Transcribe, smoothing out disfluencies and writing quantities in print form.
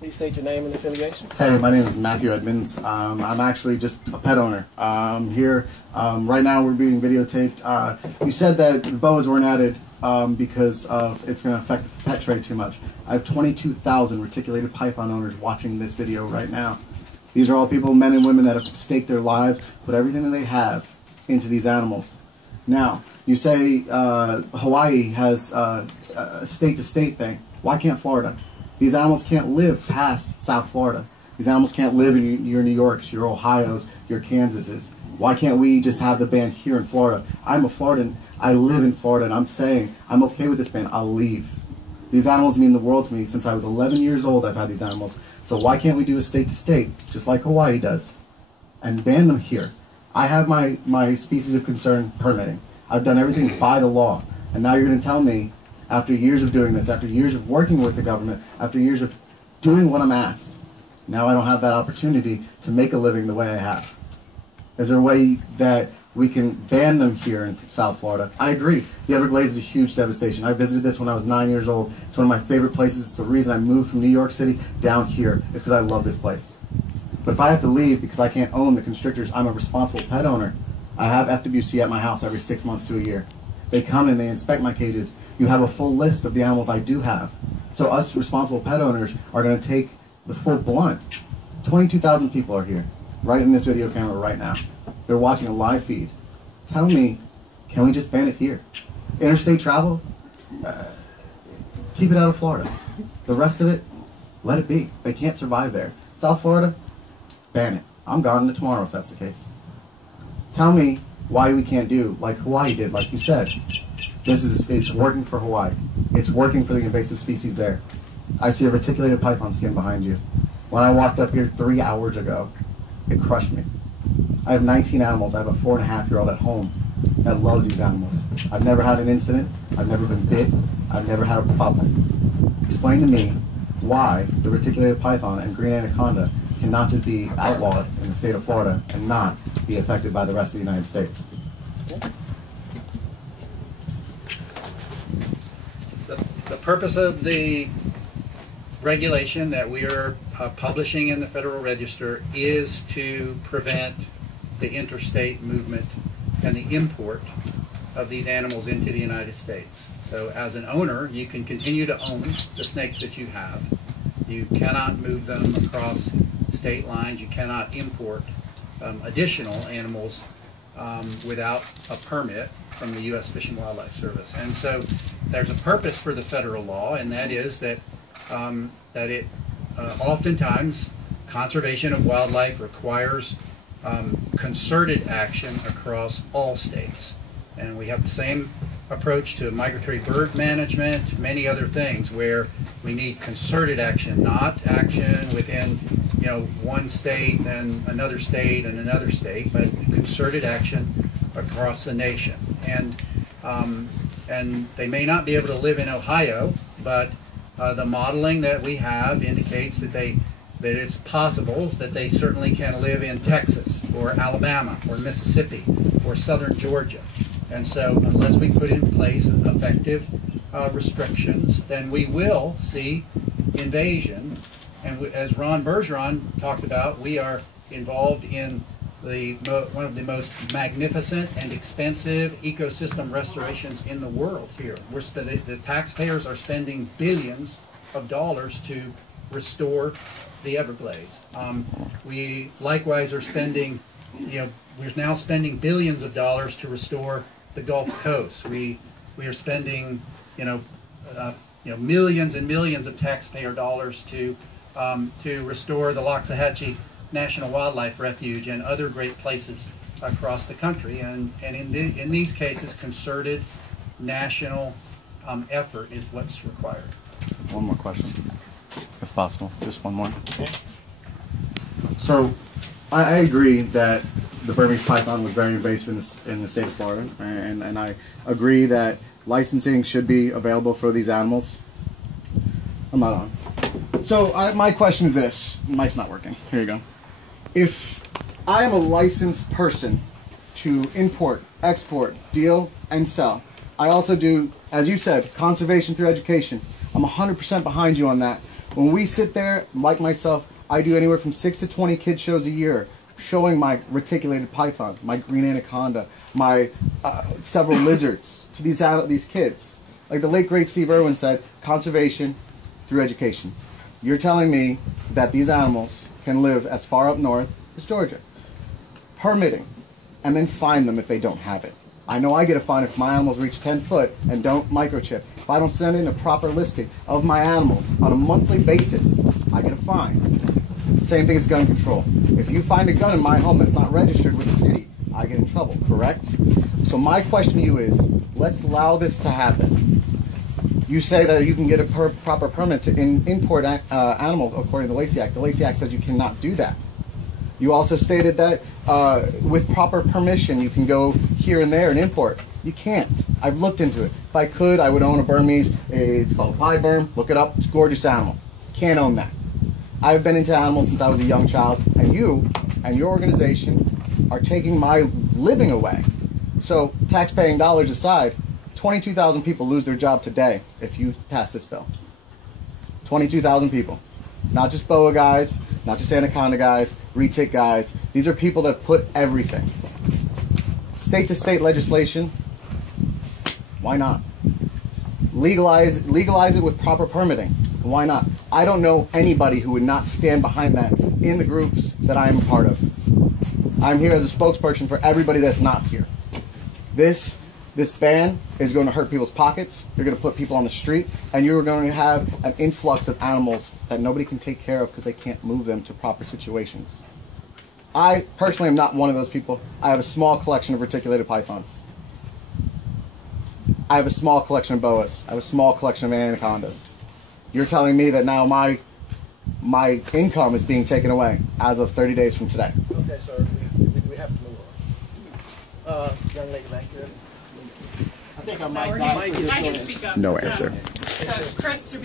Please state your name and affiliation. Hey, my name is Matt Edmonds. I'm actually just a pet owner. Here, right now we're being videotaped. You said that the boas weren't added because of it's going to affect the pet trade too much. I have 22,000 reticulated python owners watching this video right now. These are all people, men and women, that have staked their lives, put everything that they have into these animals. Now, you say Hawaii has a state-to-state thing. Why can't Florida? These animals can't live past South Florida. These animals can't live in your New Yorks, your Ohios, your Kansases. Why can't we just have the ban here in Florida? I'm a Floridan. I live in Florida, and I'm saying I'm okay with this ban. I'll leave. These animals mean the world to me. Since I was 11 years old, I've had these animals. So why can't we do a state-to-state, just like Hawaii does, and ban them here? I have my species of concern permitting. I've done everything by the law. And now you're going to tell me, after years of doing this, after years of working with the government, after years of doing what I'm asked, now I don't have that opportunity to make a living the way I have. Is there a way that we can ban them here in South Florida? I agree. The Everglades is a huge devastation. I visited this when I was 9 years old. It's one of my favorite places. It's the reason I moved from New York City down here, is because I love this place. But if I have to leave because I can't own the constrictors, I'm a responsible pet owner. I have FWC at my house every 6 months to a year. They come and they inspect my cages. You have a full list of the animals I do have. So us responsible pet owners are going to take the full blunt. 22,000 people are here, right in this video camera right now. They're watching a live feed. Tell me, can we just ban it here? Interstate travel? Keep it out of Florida. The rest of it, let it be. They can't survive there. South Florida? Ban it. I'm gone to tomorrow if that's the case. Tell me why we can't do like Hawaii did, like you said. It's working for Hawaii. It's working for the invasive species there. I see a reticulated python skin behind you. When I walked up here 3 hours ago, it crushed me. I have 19 animals. I have a 4.5-year-old at home that loves these animals. I've never had an incident. I've never been bit. I've never had a problem. Explain to me why the reticulated python and green anaconda cannot just be outlawed in the state of Florida and not be affected by the rest of the United States. The purpose of the regulation that we are publishing in the Federal Register is to prevent the interstate movement and the import of these animals into the United States. So as an owner, you can continue to own the snakes that you have. You cannot move them across state lines. You cannot import additional animals without a permit from the U.S. Fish and Wildlife Service. And so there's a purpose for the federal law, and that is that oftentimes conservation of wildlife requires concerted action across all states. And we have the same approach to migratory bird management, many other things where we need concerted action, not action within one state and another state and another state, but concerted action across the nation. And they may not be able to live in Ohio, but the modeling that we have indicates that it's possible that they certainly can live in Texas or Alabama or Mississippi or southern Georgia. And so unless we put in place effective restrictions, then we will see invasion. And as Ron Bergeron talked about, we are involved in one of the most magnificent and expensive ecosystem restorations in the world here. The taxpayers are spending billions of dollars to restore the Everglades. We likewise are spending, we're now spending billions of dollars to restore the Gulf Coast. We are spending, millions and millions of taxpayer dollars to restore the Loxahatchee National Wildlife Refuge and other great places across the country. And in these cases, concerted national effort is what's required. One more question, if possible. Just one more. So, I agree that the Burmese python was very invasive in the state of Florida, and I agree that licensing should be available for these animals. I'm not on. So my question is this. The mic's not working. Here you go. If I am a licensed person to import, export, deal, and sell, I also do, as you said, conservation through education. I'm 100% behind you on that. When we sit there, like myself, I do anywhere from 6 to 20 kid shows a year, showing my reticulated python, my green anaconda, my several lizards to these kids. Like the late great Steve Irwin said, conservation through education. You're telling me that these animals can live as far up north as Georgia. Permitting, and then fine them if they don't have it. I know I get a fine if my animals reach 10 foot and don't microchip. If I don't send in a proper listing of my animals on a monthly basis, I get a fine. Same thing as gun control. If you find a gun in my home that's not registered with the city, I get in trouble, correct? So my question to you is, let's allow this to happen. You say that you can get a proper permit to import animals according to the Lacey Act. The Lacey Act says you cannot do that. You also stated that with proper permission you can go here and there and import. You can't. I've looked into it. If I could, I would own a Burmese. It's called a pie berm. Look it up. It's a gorgeous animal. Can't own that. I've been into animals since I was a young child, and you and your organization are taking my living away. So, tax-paying dollars aside, 22,000 people lose their job today if you pass this bill. 22,000 people. Not just boa guys, not just anaconda guys, retic guys. These are people that put everything. State-to-state legislation, why not? Legalize it with proper permitting. Why not? I don't know anybody who would not stand behind that in the groups that I am a part of. I'm here as a spokesperson for everybody that's not here. This ban is going to hurt people's pockets. You're going to put people on the street, and you're going to have an influx of animals that nobody can take care of because they can't move them to proper situations. I personally am not one of those people. I have a small collection of reticulated pythons. I have a small collection of boas. I have a small collection of anacondas. You're telling me that now my income is being taken away as of 30 days from today. Okay, sir. We have to move on. Young lady back there. I think I might. I can speak up. No answer. Chris,